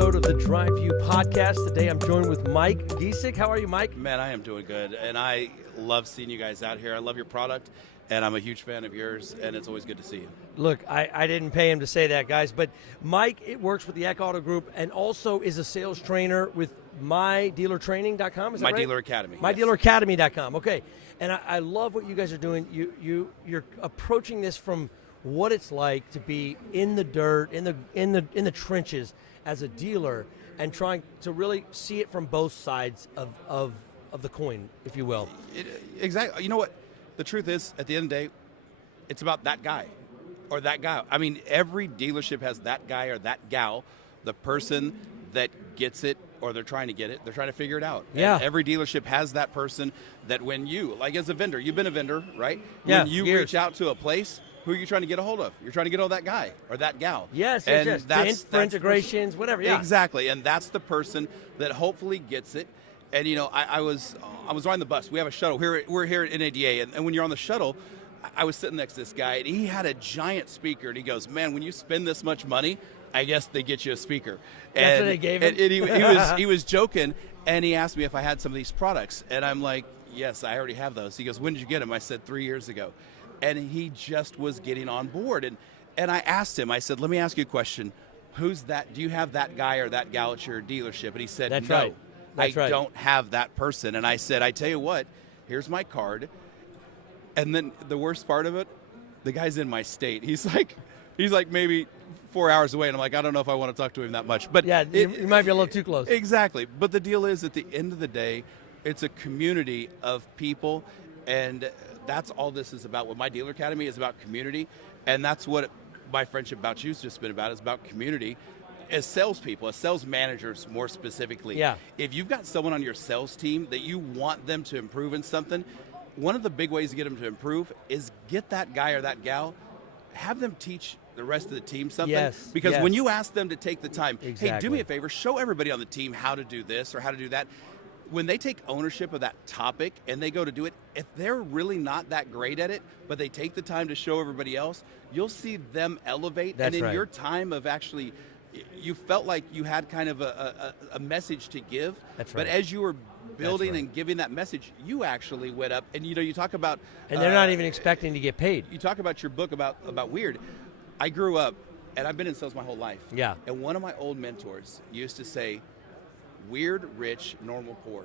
episode of the Drive You podcast. Today I'm joined with Mike Gisick. How are you, Mike? Man, I am doing good, and I love seeing you guys out here. I love your product, and I'm a huge fan of yours, and it's always good to see you. Look, I didn't pay him to say that, guys, but Mike works with the Eck Auto Group and also is a sales trainer with mydealertraining.com. Is that right? My Dealer Academy. Mydealeracademy.com. Okay, and I love what you guys are doing. You're approaching this from what it's like to be in the dirt, in the trenches as a dealer, and trying to really see it from both sides of the coin, if you will. Exactly. You know what? The truth is, at the end of the day, it's about that guy or that gal. I mean, every dealership has that guy or that gal, the person that gets it or they're trying to get it. They're trying to figure it out. Yeah. And every dealership has that person that when you, like as a vendor, you've been a vendor, right? Yeah, When you reach out to a place, who are you trying to get a hold of? You're trying to get a hold of that guy or that gal. Yes, and yes. That's for integrations, whatever. Yeah, exactly. And that's the person that hopefully gets it. And you know, I was riding the bus. We have a shuttle. We're here at NADA, and when you're on the shuttle, I was sitting next to this guy, and he had a giant speaker, and he goes, "Man, when you spend this much money, I guess they get you a speaker." That's what they gave him. And he was joking, and he asked me if I had some of these products, and I'm like, "Yes, I already have those." He goes, "When did you get them?" I said, 3 years ago. And he just was getting on board. And I asked him, I said, "Let me ask you a question. Who's that? Do you have that guy or that gal at your dealership?" And he said, That's "No, right. That's I right. don't have that person." And I said, "I tell you what, here's my card." And then the worst part of it, the guy's in my state. He's like maybe 4 hours away. And I'm like, I don't know if I want to talk to him that much. But yeah, you might be a little too close. Exactly. But the deal is, at the end of the day, it's a community of people, and that's all this is about. What My Dealer Academy is about, community, and that's what my friendship about you's just been about. It's about community. As salespeople, as sales managers more specifically, Yeah. If you've got someone on your sales team that you want them to improve in something, one of the big ways to get them to improve is get that guy or that gal, have them teach the rest of the team something. Yes, Because yes. when you ask them to take the time, hey, do Exactly. me a favor, show everybody on the team how to do this or how to do that. When they take ownership of that topic and they go to do it, if they're really not that great at it, but they take the time to show everybody else, you'll see them elevate. That's and in right. your time of actually, you felt like you had kind of a message to give. That's right. But as you were building right. and giving that message, you actually went up. And you know, you talk about, And they're not even expecting to get paid. you talk about your book about weird. I grew up, and I've been in sales my whole life. Yeah. And one of my old mentors used to say, "Weird, rich, normal, poor."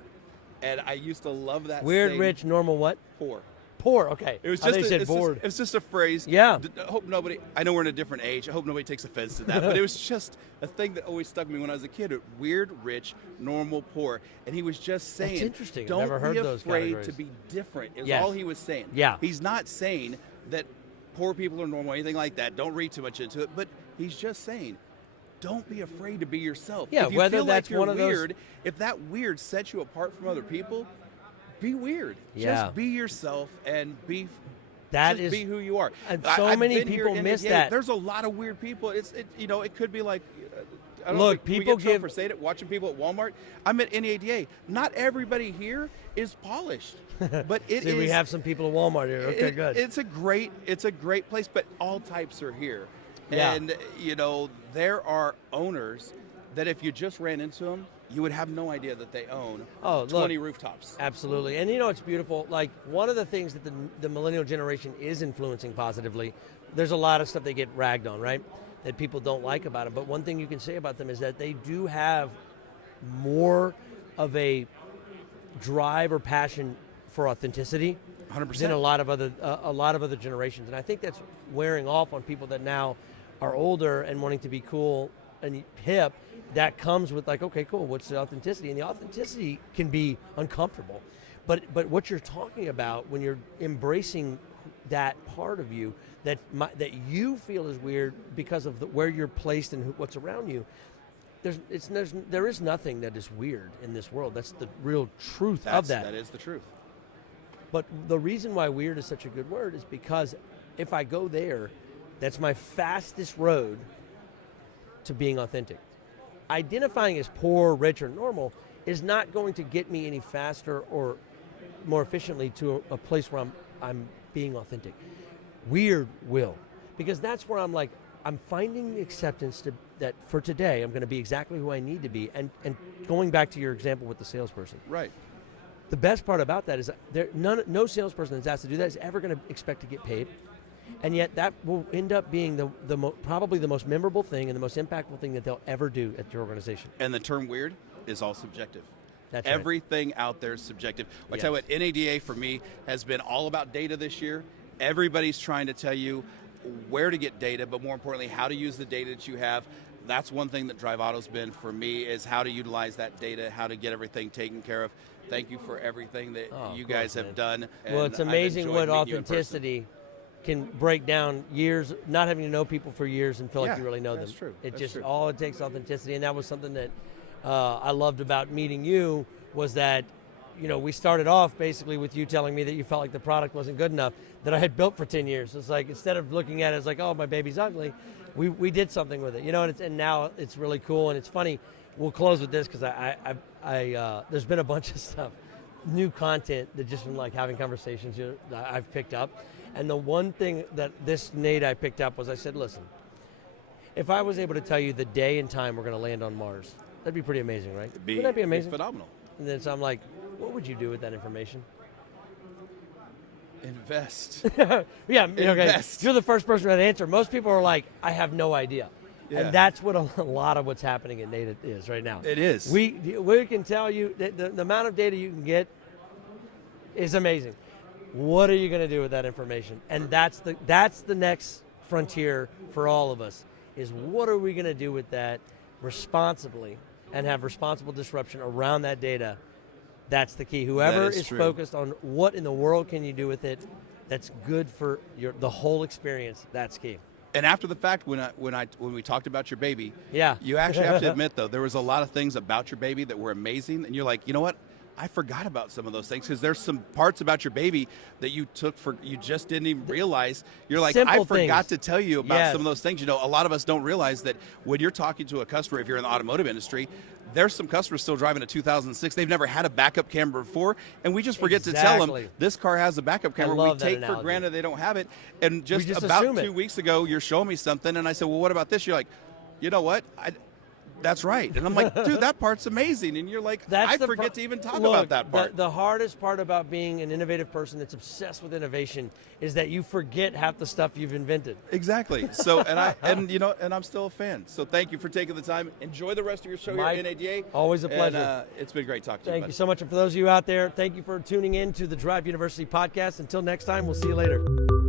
And I used to love that Weird, saying, rich, normal what? poor. Poor, okay. It was I thought just you said it's bored. it's just a phrase. Yeah. I hope nobody, I know we're in a different age. I hope nobody takes offense to that. But it was just a thing that always stuck me when I was a kid. Weird, rich, normal, poor. And he was just saying, That's interesting. I've don't never heard be those afraid categories. to be different is Yes. all he was saying. Yeah. He's not saying that poor people are normal, anything like that. Don't read too much into it. But he's just saying, don't be afraid to be yourself. Yeah, if you whether feel that's like you're one of those- weird, if that weird sets you apart from other people, be weird. Yeah. Just be yourself and be That just is- be who you are. and so I've many been here people in miss NADA. that. There's a lot of weird people. It could be like, I don't Look, know, we people get trouble give- for saying it. Watching people at Walmart. I'm at NADA. Not everybody here is polished, but it See, is. we have some people at Walmart here. Okay, good. It's a great place, but all types are here. Yeah. And you know, there are owners that if you just ran into them, you would have no idea that they own 20 rooftops. Absolutely. And you know, it's beautiful. Like, one of the things that the millennial generation is influencing positively, there's a lot of stuff they get ragged on, right? That people don't like about them. But one thing you can say about them is that they do have more of a drive or passion for authenticity 100%. than a lot of other generations. And I think that's wearing off on people that now are older and wanting to be cool and hip. That comes with like, okay, cool, what's the authenticity? And the authenticity can be uncomfortable. But what you're talking about when you're embracing that part of you that you feel is weird because of where you're placed and what's around you, there is nothing that is weird in this world. That's the real truth of that. That is the truth. But the reason why weird is such a good word is because if I go there, that's my fastest road to being authentic. Identifying as poor, rich, or normal is not going to get me any faster or more efficiently to a place where I'm being authentic. Weird will, because that's where I'm like, I'm finding the acceptance that for today, I'm going to be exactly who I need to be. And going back to your example with the salesperson. Right. The best part about that is no salesperson that's asked to do that is ever going to expect to get paid. And yet that will end up being probably the most memorable thing and the most impactful thing that they'll ever do at your organization. And the term weird is all subjective. That's Everything out there is subjective. I tell you what, NADA for me has been all about data this year. Everybody's trying to tell you where to get data, but more importantly, how to use the data that you have. That's one thing that Drive Auto's been for me, is how to utilize that data, how to get everything taken care of. Thank you for everything that you guys have done. Well, it's amazing what authenticity can break down years, not having to know people for years and feel like you really know them. That's true. All it takes authenticity, and that was something that I loved about meeting you, was that we started off basically with you telling me that you felt like the product wasn't good enough that I had built for 10 years. It's like, instead of looking at it as like, oh, my baby's ugly, we did something with it, and now it's really cool. And it's funny, we'll close with this because there's been a bunch of stuff, new content that just from like having conversations that I've picked up. And the one thing that this Nate I picked up was, I said, listen, if I was able to tell you the day and time we're going to land on Mars, that'd be pretty amazing, right? Wouldn't that be amazing? Phenomenal. And then so I'm like, what would you do with that information? Invest. Yeah, Invest. You're the first person to answer. Most people are like, I have no idea. Yeah. And that's what a lot of what's happening at Nate is right now. It is. We can tell you that the amount of data you can get is amazing. What are you going to do with that information? And that's the next frontier for all of us, is what are we going to do with that responsibly and have responsible disruption around that data. That's the key. Whoever is focused on what in the world can you do with it that's good for the whole experience, that's key. And after the fact, when we talked about your baby, you actually have to admit, though, there was a lot of things about your baby that were amazing, and you're like, you know what? I forgot about some of those things, because there's some parts about your baby that you just didn't even realize. You're like, I forgot to tell you about some of those things. A lot of us don't realize that when you're talking to a customer, if you're in the automotive industry, there's some customers still driving a 2006. They've never had a backup camera before, and we just forget to tell them this car has a backup camera. We take for granted they don't have it. And just about 2 weeks ago, you're showing me something, and I said, well, what about this? You're like, you know what? That's right. And I'm like, dude, that part's amazing. And you're like, I forget to even talk about that part. The hardest part about being an innovative person that's obsessed with innovation is that you forget half the stuff you've invented. Exactly. So, and I'm still a fan. So thank you for taking the time. Enjoy the rest of your show, Mike, here at NADA. Always a pleasure. And, it's been great talking to you. Thank you so much. And for those of you out there, thank you for tuning in to the Drive University podcast. Until next time, we'll see you later.